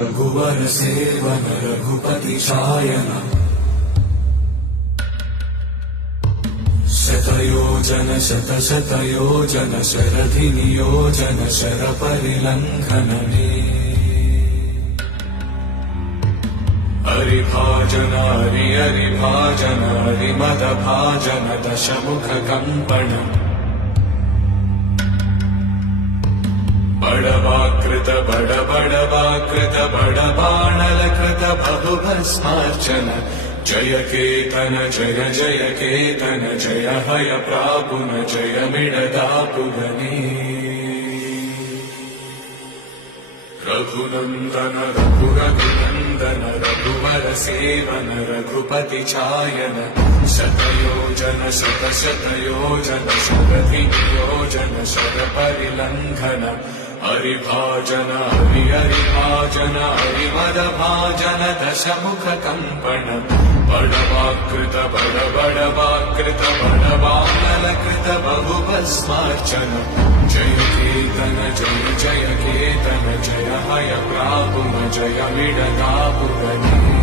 रघुवर सेवन रघुपति शायन शतयोजन शतशतयोजन शरधि नियोजन शर परिलंघन हरिभाजन हरिभाजन हरिमद भाजन दशमुख कंपन बड़वाकृत बड़बाणलकृत बहुभस्मार्चन जय केतन जय जय केतन जय हय प्रापुन जय मिडदापुगनी रघुनंदन रघुनंदन रघुवर सेवन रघुपति चायन शतयोजन शतशतयोजन शरधि नियोजन शर परिलंघन हरिभाजन हरिभाजन हरिमद भाजन दशमुख कंपन बड़वाकृत बड़बाणलकृत बहुभस्मार्चन जय केतन जय जय केतन जय हय प्रापुन जय मिडदापुगनी।